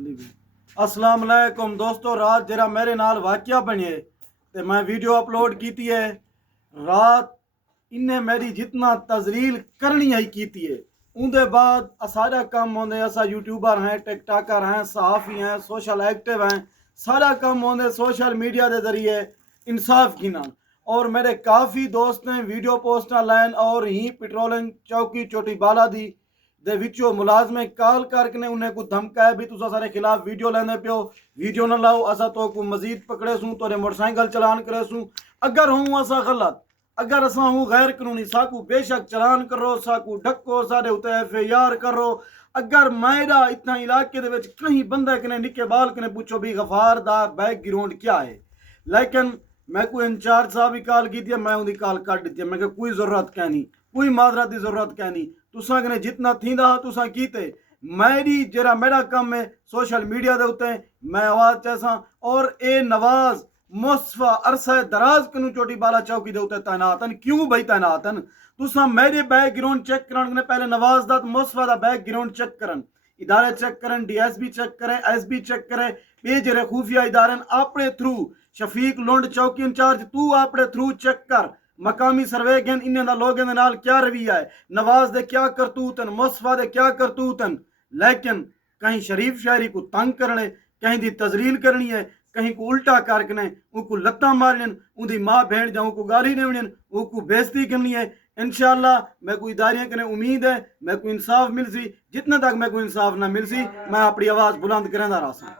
अस्सलाम वालेकुम दोस्तों, रात जरा मेरे नाल वाकया बने ते मैं वीडियो अपलोड की है। रात इन्हें मेरी जितना तजलील करनी है की है। उनके बाद सारा काम होंगे, असा यूट्यूबर हैं, टिकटॉकर हैं, सहाफ़ी हैं, सोशल एक्टिव हैं, सारा काम होंगे सोशल मीडिया के जरिए इंसाफ की ना। और मेरे काफ़ी दोस्त ने वीडियो पोस्टा लैन और ही पेट्रोलिंग चौकी चोटी बाला दी दे विचो मुलाजमे कॉल करके उन्हें को धमकाया भी तुसा सारे खिलाफ वीडियो लेने पियो, वीडियो न लाओ असा तो को मजीद पकड़े सूँ तोरे मोटरसाइकिल चलान करे सूँ। अगर हूँ असा गलत, अगर असा हूँ गैर कानूनी, साकू बेशक चलान करो, साकू ढक्को, साढ़े उते FIR करो। अगर मेरा इतना इलाके दे विच कहीं बंदा कने निके बाल कने पूछो भी गफार दा बैकग्राउंड क्या है, लेकिन मैं को इंचार्ज साहब ही कॉल की थी, मैं उनकी कॉल काट दी। मैं कोई जरूरत क्या नहीं, कोई माजरत की जरूरत क्या नहीं, तुसा कने जितना थींदा तुसा कीते। मेरी जरा मेरा काम है सोशल मीडिया दे उते मैं आवाज चैसा। और ए नवाज मुस्तफा अरसा दराज कनु चोटी बाला चौकी दे उते तैनातन क्यों भाई तैनातन? तुसा मेरे बैकग्राउंड चेक करन ने पहले नवाज दा मुस्तफा दा बैकग्राउंड चेक करन, इदारे चेक करन, DSB चेक करे, SB चेक करे, ये जरे खुफिया इदारे अपने थ्रू शफीक लुंड चौकी इंचार्ज तू अपने थ्रू चेक कर, मकामी सर्वे गन इन लोगों के नाल क्या रवैया है, नवाज दे क्या करतूतन, मुस्तफा दे क्या करतूतन। लेकिन कहीं शरीफ शहरी को तंग करने, कहीं दी तजलील करनी है, कहीं को उल्टा करके उनको लत्ता मारन, उनकी माँ बहन जाऊँ को गाली देवन, उनको बेइज्जती करनी है। इंशाअल्लाह मैं कोई इदारियां कने उम्मीद है मैं को इंसाफ मिल सी। जितने तक मैं को इंसाफ ना मिल सी मैं अपनी आवाज़ बुलंद करेंदा रहा।